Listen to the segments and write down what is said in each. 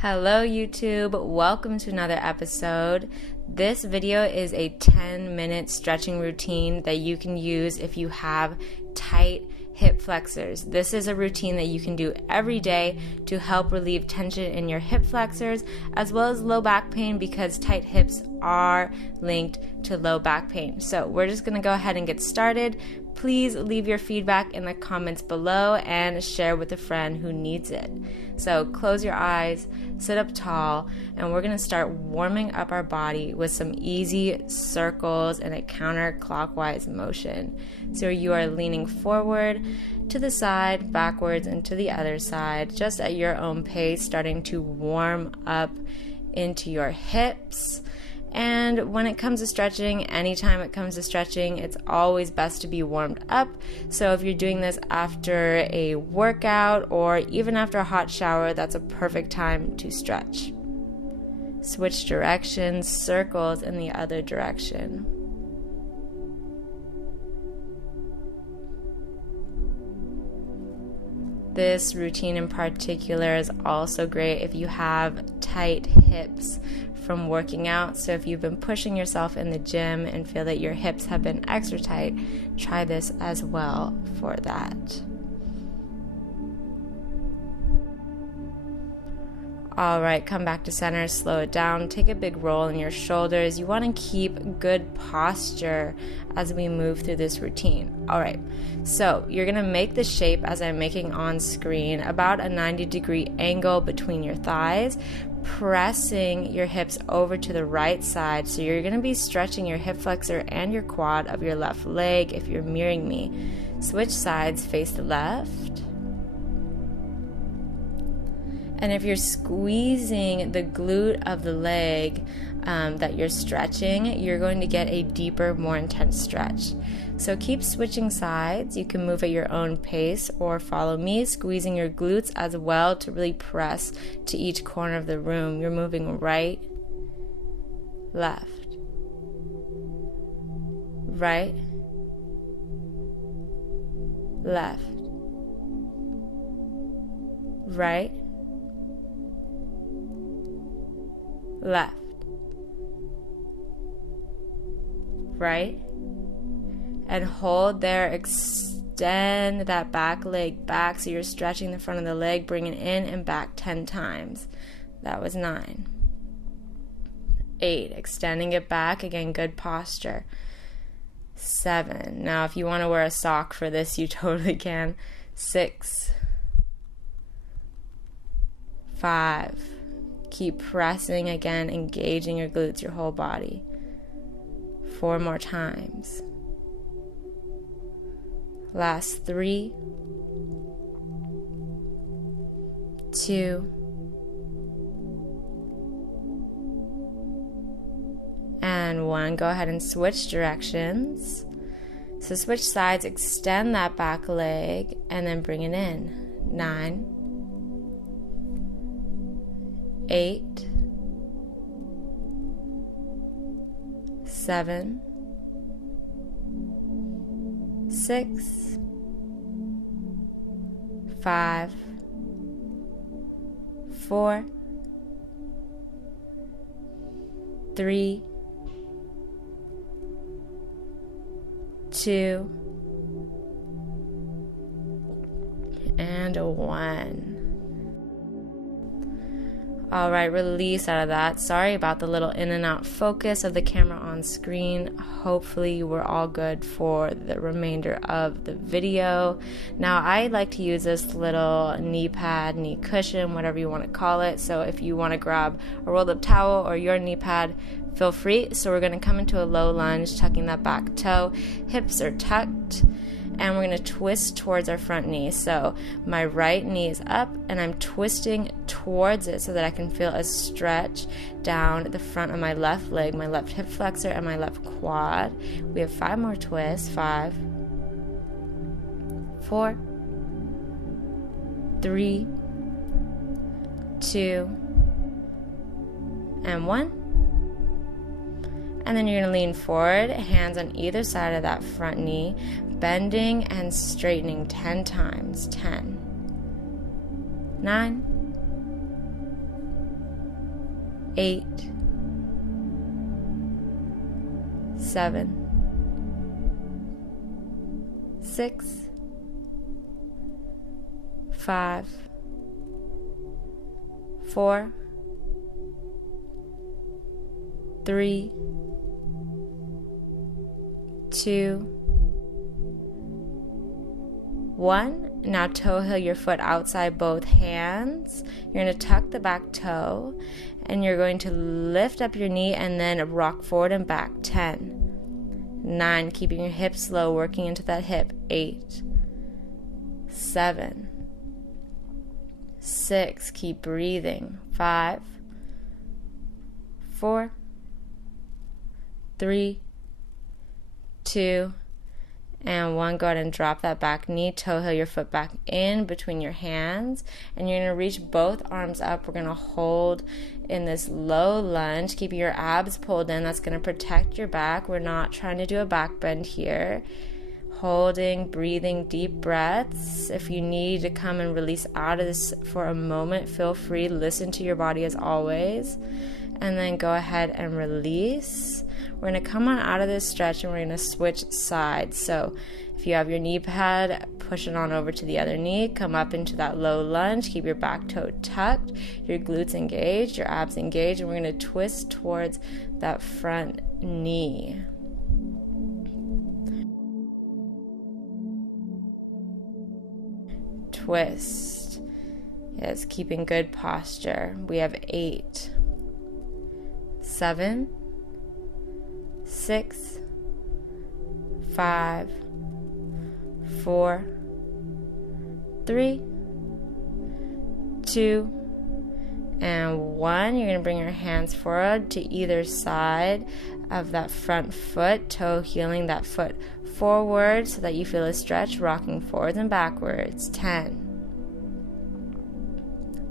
Hello YouTube, welcome to another episode. This video is a 10-minute stretching routine that you can use if you have tight hip flexors. This is a routine that you can do every day to help relieve tension in your hip flexors as well as low back pain, because tight hips are linked to low back pain. So we're just going to go ahead and get started. Please leave your feedback in the comments below and share with a friend who needs it. So close your eyes, sit up tall, and we're going to start warming up our body with some easy circles in a counterclockwise motion. So you are leaning forward, to the side, backwards, and to the other side, just at your own pace, starting to warm up into your hips. And when it comes to stretching, anytime it comes to stretching, it's always best to be warmed up. So if you're doing this after a workout or even after a hot shower, that's a perfect time to stretch. Switch directions, circles in the other direction. This routine in particular is also great if you have tight hips from working out. So if you've been pushing yourself in the gym and feel that your hips have been extra tight, try this as well for that. All right, come back to center, slow it down, take a big roll in your shoulders. You want to keep good posture as we move through this routine. All right, so you're going to make the shape as I'm making on screen, about a 90-degree angle between your thighs, pressing your hips over to the right side. So you're going to be stretching your hip flexor and your quad of your left leg if you're mirroring me. Switch sides, face the left. And if you're squeezing the glute of the leg that you're stretching, you're going to get a deeper, more intense stretch. So keep switching sides. You can move at your own pace or follow me, squeezing your glutes as well to really press to each corner of the room. You're moving right, left, right, left, right, left, right, and hold there. Extend that back leg back so you're stretching the front of the leg, bringing it in and back 10 times. That was 9. 8, extending it back, again, good posture. 7, now if you want to wear a sock for this, you totally can. 6, 5, keep pressing again, engaging your glutes, your whole body. 4 more times. Last 3, 2, and 1. Go ahead and switch directions. So switch sides, extend that back leg, and then bring it in. 9, 8, 7, 6, 5, 4, 3, 2, and 1. All right, release out of that. Sorry about the little in and out focus of the camera on screen. Hopefully we're all good for the remainder of the video. Now, I like to use this little knee pad, knee cushion, whatever you want to call it. So if you want to grab a rolled up towel or your knee pad, feel free. So we're going to come into a low lunge, tucking that back toe. Hips are tucked. And we're going to twist towards our front knee. So my right knee is up and I'm twisting towards it so that I can feel a stretch down the front of my left leg, my left hip flexor, and my left quad. We have 5 more twists. 5, 4, 3, 2, and 1. And then you're going to lean forward, hands on either side of that front knee, bending and straightening 10 times. 10, 9, 8, 7, 6, 5, 4, 3, 2, 1. Now toe heel your foot outside both hands. You're going to tuck the back toe and you're going to lift up your knee and then rock forward and back. 10, 9, keeping your hips low, working into that hip. 8, 7, 6, keep breathing. 5, 4, 3, 2, and 1. Go ahead and drop that back knee, toe heel your foot back in between your hands, and you're going to reach both arms up. We're going to hold in this low lunge, keeping your abs pulled in. That's going to protect your back. We're not trying to do a back bend here. Holding, breathing deep breaths. If you need to come and release out of this for a moment, feel free. Listen to your body as always. And then go ahead and release. We're going to come on out of this stretch and we're going to switch sides. So if you have your knee pad, push it on over to the other knee. Come up into that low lunge. Keep your back toe tucked, your glutes engaged, your abs engaged, and we're going to twist towards that front knee. Twist. Yes, keeping good posture. We have 8, 7, 6, 5, 4, 3, 2, and 1. You're going to bring your hands forward to either side of that front foot, toe heeling that foot forward so that you feel a stretch, rocking forwards and backwards. 10,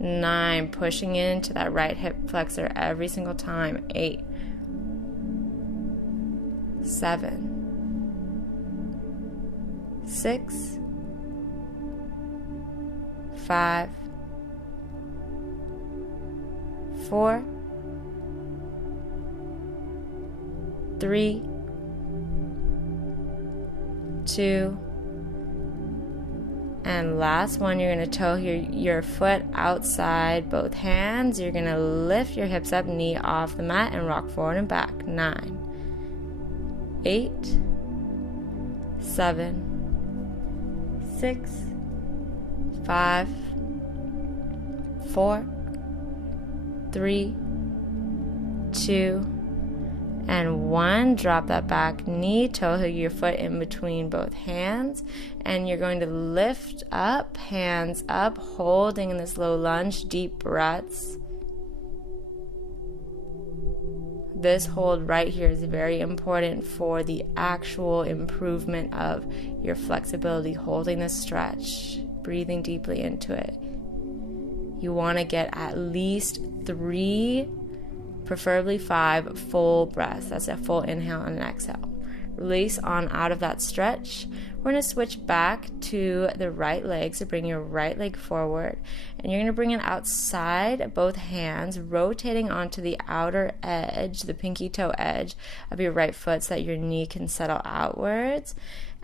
9, pushing into that right hip flexor every single time. 8, 7, 6, 5, 4, 3, 2, and last one. You're going to toe your foot outside both hands. You're going to lift your hips up, knee off the mat, and rock forward and back. 9, 8, 7, 6, 5, 4, 3, 2, and 1. Drop that back knee, toe heel your foot in between both hands, and you're going to lift up, hands up, holding in this low lunge, deep breaths. This hold right here is very important for the actual improvement of your flexibility, holding this stretch, breathing deeply into it. You want to get at least 3, preferably 5 full breaths. That's a full inhale and an exhale. Release on out of that stretch. We're going to switch back to the right leg. So bring your right leg forward. And you're going to bring it outside, both hands, rotating onto the outer edge, the pinky toe edge of your right foot so that your knee can settle outwards.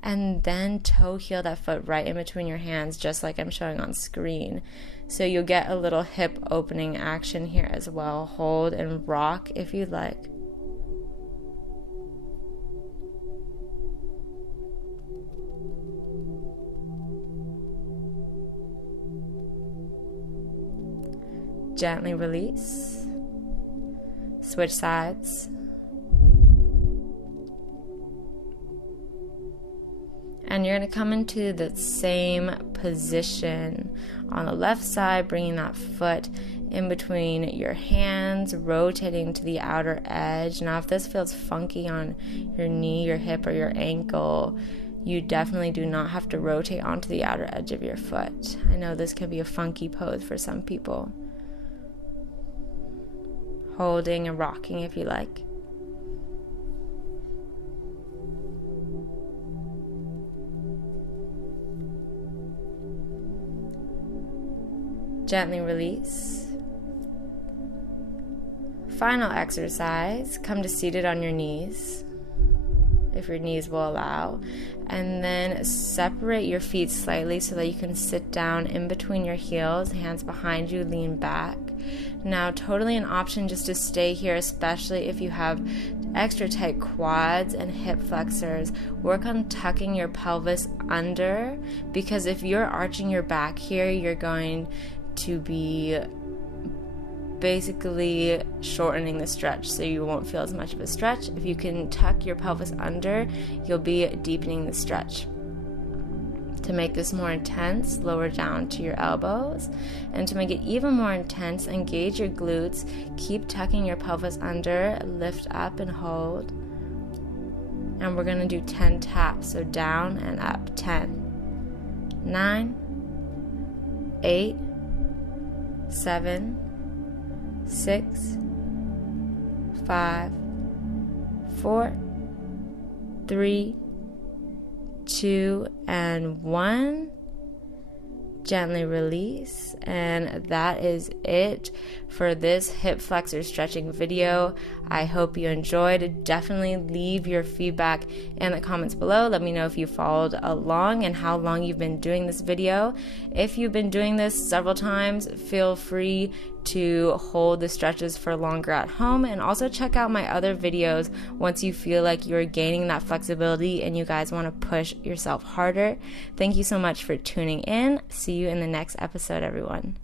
And then toe heel that foot right in between your hands, just like I'm showing on screen. So you'll get a little hip opening action here as well. Hold and rock if you'd like. Gently release. Switch sides. And you're going to come into the same position on the left side, bringing that foot in between your hands, rotating to the outer edge. Now, if this feels funky on your knee, your hip, or your ankle, you definitely do not have to rotate onto the outer edge of your foot. I know this can be a funky pose for some people. Holding and rocking if you like. Gently release. Final exercise, come to seated on your knees, if your knees will allow, and then separate your feet slightly so that you can sit down in between your heels, hands behind you, lean back. Now, totally an option just to stay here, especially if you have extra tight quads and hip flexors. Work on tucking your pelvis under, because if you're arching your back here, you're going to be basically shortening the stretch, so you won't feel as much of a stretch. If you can tuck your pelvis under, you'll be deepening the stretch. To make this more intense, lower down to your elbows, and to make it even more intense, engage your glutes, keep tucking your pelvis under, lift up and hold, and we're going to do 10 taps, so down and up. 10, 9, 8, 7, 6, 5, 4, 3, 2, and 1. Gently release, and that is it for this hip flexor stretching video. I hope you enjoyed. Definitely leave your feedback in the comments below. Let me know if you followed along and how long you've been doing this video. If you've been doing this several times, feel free to hold the stretches for longer at home, and also check out my other videos once you feel like you're gaining that flexibility and you guys want to push yourself harder. Thank you so much for tuning in. See you in the next episode, everyone.